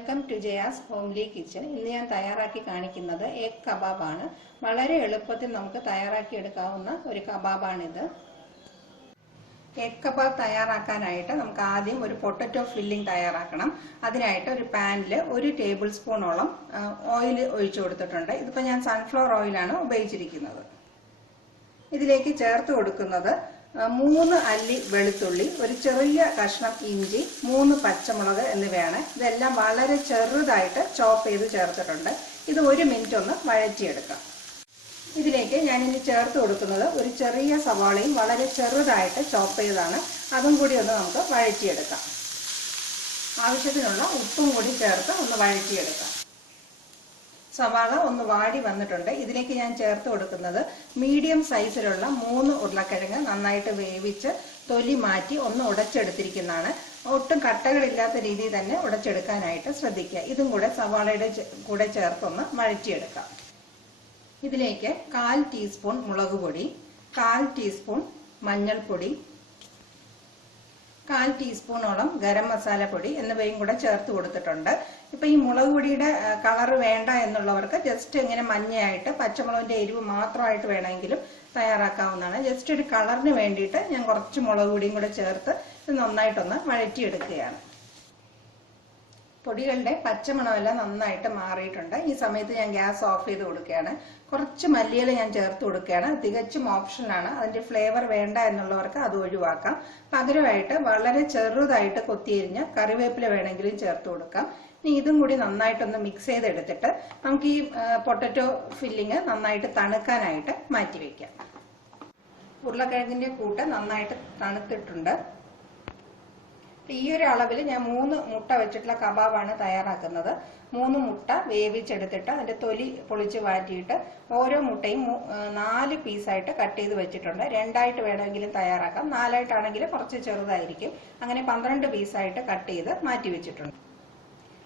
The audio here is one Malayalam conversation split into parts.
Welcome to Jaya's Homely Kitchen. ഇന്ന് ഞാൻ തയ്യാറാക്കി കാണിക്കുന്നത് എഗ് കബാബ് ആണ്. വളരെ എളുപ്പത്തിൽ നമുക്ക് തയ്യാറാക്കി എടുക്കാവുന്ന ഒരു കബാബാണിത്. എഗ് കബാബ് തയ്യാറാക്കാനായിട്ട് നമുക്ക് ആദ്യം ഒരു പൊട്ടറ്റോ ഫില്ലിംഗ് തയ്യാറാക്കണം. അതിനായിട്ട് ഒരു പാനിൽ 1 ടേബിൾ സ്പൂണോളം ഓയിൽ ഒഴിച്ചു കൊടുത്തിട്ടുണ്ട്. ഇതിപ്പോൾ ഞാൻ സൺഫ്ലവർ ഓയിലാണ് ഉപയോഗിച്ചിരിക്കുന്നത്. ഇതിലേക്ക് ചേർത്ത് കൊടുക്കുന്നത് 3 അല്ലി വെളുത്തുള്ളി, ഒരു ചെറിയ കഷ്ണം ഇഞ്ചി, 3 പച്ചമുളക് എന്നിവയാണ്. ഇതെല്ലാം വളരെ ചെറുതായിട്ട് ചോപ്പ് ചെയ്ത് ചേർത്തിട്ടുണ്ട്. ഇത് 1 മിനിറ്റ് ഒന്ന് വഴറ്റിയെടുക്കാം. ഇതിലേക്ക് ഞാനിനി ചേർത്ത് കൊടുക്കുന്നത് ഒരു ചെറിയ സവാളയും വളരെ ചെറുതായിട്ട് ചോപ്പ് ചെയ്തതാണ്. അതും കൂടി ഒന്ന് നമുക്ക് വഴറ്റിയെടുക്കാം. ആവശ്യത്തിനുള്ള ഉപ്പും കൂടി ചേർത്ത് ഒന്ന് വഴറ്റിയെടുക്കാം. സവാള ഒന്ന് വാടി വന്നിട്ടുണ്ട്. ഇതിലേക്ക് ഞാൻ ചേർത്ത് കൊടുക്കുന്നത് മീഡിയം സൈസിലുള്ള 3 ഉരുളക്കിഴങ്ങ് നന്നായിട്ട് വേവിച്ച് തൊലി മാറ്റി ഒന്ന് ഉടച്ചെടുത്തിരിക്കുന്നതാണ്. ഒട്ടും കട്ടകളില്ലാത്ത രീതിയിൽ തന്നെ ഉടച്ചെടുക്കാനായിട്ട് ശ്രദ്ധിക്കുക. ഇതും കൂടെ സവാളയുടെ കൂടെ ചേർത്തൊന്ന് വഴറ്റിയെടുക്കാം. ഇതിലേക്ക് 1/4 ടീസ്പൂൺ മുളക് പൊടി, 1/4 ടീസ്പൂൺ മഞ്ഞൾപ്പൊടി, 1/4 ടീസ്പൂണോളം ഗരം മസാല പൊടി എന്നിവയും കൂടെ ചേർത്ത് കൊടുത്തിട്ടുണ്ട്. ഇപ്പൊ ഈ മുളക് പൊടിയുടെ കളർ വേണ്ട എന്നുള്ളവർക്ക് ജസ്റ്റ് ഇങ്ങനെ മഞ്ഞയായിട്ട് പച്ചമുളകിന്റെ എരിവ് മാത്രമായിട്ട് വേണമെങ്കിലും തയ്യാറാക്കാവുന്നതാണ്. ജസ്റ്റ് ഒരു കളറിന് വേണ്ടിയിട്ട് ഞാൻ കുറച്ച് മുളക് പൊടിയും കൂടെ ചേർത്ത് ഇത് നന്നായിട്ടൊന്ന് വഴറ്റിയെടുക്കുകയാണ്. പൊടികളുടെ പച്ചമണമെല്ലാം നന്നായിട്ട് മാറിയിട്ടുണ്ട്. ഈ സമയത്ത് ഞാൻ ഗ്യാസ് ഓഫ് ചെയ്ത് കൊടുക്കുകയാണ്. കുറച്ച് മല്ലിയില ഞാൻ ചേർത്ത് കൊടുക്കുകയാണ്. തികച്ചും ഓപ്ഷനാണ്. അതിന്റെ ഫ്ലേവർ വേണ്ട എന്നുള്ളവർക്ക് അത് ഒഴിവാക്കാം. പകരമായിട്ട് വളരെ ചെറുതായിട്ട് കൊത്തിയരിഞ്ഞ കറിവേപ്പില വേണമെങ്കിലും ചേർത്ത് കൊടുക്കാം. ഇനി ഇതും കൂടി നന്നായിട്ടൊന്ന് മിക്സ് ചെയ്തെടുത്തിട്ട് നമുക്ക് ഈ പൊട്ടറ്റോ ഫില്ലിങ് നന്നായിട്ട് തണുക്കാനായിട്ട് മാറ്റിവെക്കാം. ഉരുളക്കിഴങ്ങിന്റെ കൂട്ട് നന്നായിട്ട് തണുത്തിട്ടുണ്ട്. ഈ ഒരു അളവിൽ ഞാൻ 3 മുട്ട വെച്ചിട്ടുള്ള കബാബാണ് തയ്യാറാക്കുന്നത്. 3 മുട്ട വേവിച്ചെടുത്തിട്ട് അതിന്റെ തൊലി പൊളിച്ച് മാറ്റിയിട്ട് ഓരോ മുട്ടയും 4 പീസായിട്ട് കട്ട് ചെയ്ത് വെച്ചിട്ടുണ്ട്. 2ആയിട്ട് വേണമെങ്കിലും തയ്യാറാക്കാം. 4ആയിട്ടാണെങ്കിൽ കുറച്ച് ചെറുതായിരിക്കും. അങ്ങനെ 12 പീസായിട്ട് കട്ട് ചെയ്ത് മാറ്റി വെച്ചിട്ടുണ്ട്.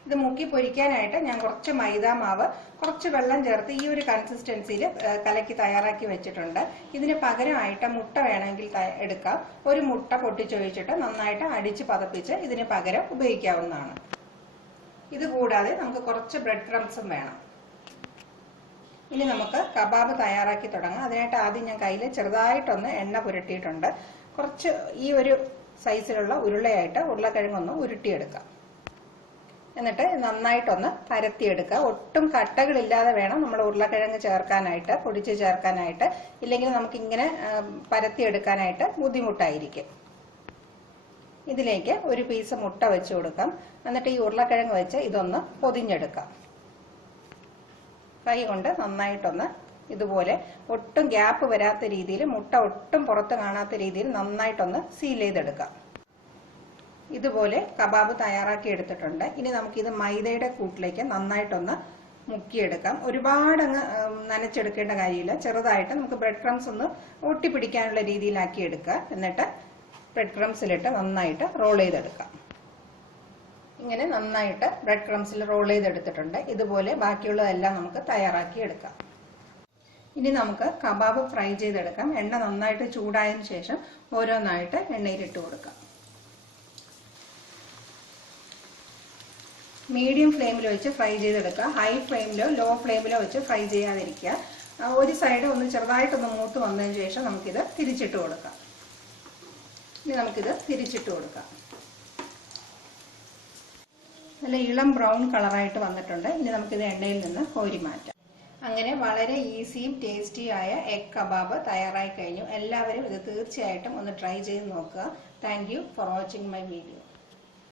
ഇത് മുക്കി പൊരിക്കാനായിട്ട് ഞാൻ കുറച്ച് മൈദ മാവ് കുറച്ച് വെള്ളം ചേർത്ത് ഈ ഒരു കൺസിസ്റ്റൻസിയിൽ കലക്കി തയ്യാറാക്കി വെച്ചിട്ടുണ്ട്. ഇതിന് പകരമായിട്ട് മുട്ട വേണമെങ്കിൽ എടുക്കാം. ഒരു മുട്ട പൊട്ടിച്ചൊഴിച്ചിട്ട് നന്നായിട്ട് അടിച്ച് പതപ്പിച്ച് ഇതിന് പകരം ഉപയോഗിക്കാവുന്നതാണ്. ഇത് കൂടാതെ നമുക്ക് കുറച്ച് ബ്രെഡ് ക്രംസും വേണം. ഇനി നമുക്ക് കബാബ് തയ്യാറാക്കി തുടങ്ങാം. അതിനായിട്ട് ആദ്യം ഞാൻ കയ്യിൽ ചെറുതായിട്ടൊന്ന് എണ്ണ പുരട്ടിയിട്ടുണ്ട്. കുറച്ച് ഈ ഒരു സൈസിലുള്ള ഉരുളയായിട്ട് ഉരുളക്കിഴങ്ങൊന്ന് ഉരുട്ടിയെടുക്കാം. എന്നിട്ട് നന്നായിട്ടൊന്ന് പരത്തിയെടുക്കുക. ഒട്ടും കട്ടകളില്ലാതെ വേണം നമ്മൾ ഉരുളക്കിഴങ്ങ് ചേർക്കാനായിട്ട്, പൊടിച്ച് ചേർക്കാനായിട്ട്. ഇല്ലെങ്കിൽ നമുക്കിങ്ങനെ പരത്തിയെടുക്കാനായിട്ട് ബുദ്ധിമുട്ടായിരിക്കും. ഇതിലേക്ക് ഒരു പീസ് മുട്ട വെച്ച് കൊടുക്കാം. എന്നിട്ട് ഈ ഉരുളക്കിഴങ്ങ് വെച്ച് ഇതൊന്ന് പൊതിഞ്ഞെടുക്കാം. കൈ കൊണ്ട് നന്നായിട്ടൊന്ന് ഇതുപോലെ ഒട്ടും ഗ്യാപ്പ് വരാത്ത രീതിയിൽ, മുട്ട ഒട്ടും പുറത്ത് കാണാത്ത രീതിയിൽ നന്നായിട്ടൊന്ന് സീൽ ചെയ്തെടുക്കാം. ഇതുപോലെ കബാബ് തയ്യാറാക്കി എടുത്തിട്ടുണ്ട്. ഇനി നമുക്കിത് മൈദയുടെ കൂട്ടിലേക്ക് നന്നായിട്ടൊന്ന് മുക്കിയെടുക്കാം. ഒരുപാട് അങ്ങ് നനച്ചെടുക്കേണ്ട കാര്യമില്ല. ചെറുതായിട്ട് നമുക്ക് ബ്രെഡ് ക്രംസ് ഒന്ന് ഒട്ടിപ്പിടിക്കാനുള്ള രീതിയിലാക്കി എടുക്കുക. എന്നിട്ട് ബ്രെഡ് ക്രംസിലിട്ട് നന്നായിട്ട് റോൾ ചെയ്തെടുക്കാം. ഇങ്ങനെ നന്നായിട്ട് ബ്രെഡ് ക്രംസിൽ റോൾ ചെയ്തെടുത്തിട്ടുണ്ട്. ഇതുപോലെ ബാക്കിയുള്ളതെല്ലാം നമുക്ക് തയ്യാറാക്കി എടുക്കാം. ഇനി നമുക്ക് കബാബ് ഫ്രൈ ചെയ്തെടുക്കാം. എണ്ണ നന്നായിട്ട് ചൂടായതിനു ശേഷം ഓരോന്നായിട്ട് എണ്ണയിലിട്ട് കൊടുക്കാം. മീഡിയം ഫ്ലെയിമിൽ വെച്ച് ഫ്രൈ ചെയ്തെടുക്കുക. ഹൈ ഫ്ലെയിമിലോ ലോ ഫ്ലെയിമിലോ വെച്ച് ഫ്രൈ ചെയ്യാതിരിക്കുക. ഒരു സൈഡ് ഒന്ന് ചെറുതായിട്ടൊന്ന് മൂത്ത് വന്നതിന് ശേഷം നമുക്കിത് തിരിച്ചിട്ട് കൊടുക്കാം. ഇനി നമുക്കിത് തിരിച്ചിട്ട് കൊടുക്കാം. നല്ല ഇളം ബ്രൗൺ കളറായിട്ട് വന്നിട്ടുണ്ട്. ഇനി നമുക്കിത് എണ്ണയിൽ നിന്ന് കോരി മാറ്റാം. അങ്ങനെ വളരെ ഈസിയും ടേസ്റ്റിയായ എഗ് കബാബ് തയ്യാറായി കഴിഞ്ഞു. എല്ലാവരും ഇത് തീർച്ചയായിട്ടും ഒന്ന് ട്രൈ ചെയ്ത് നോക്കുക. Thank you for watching my video.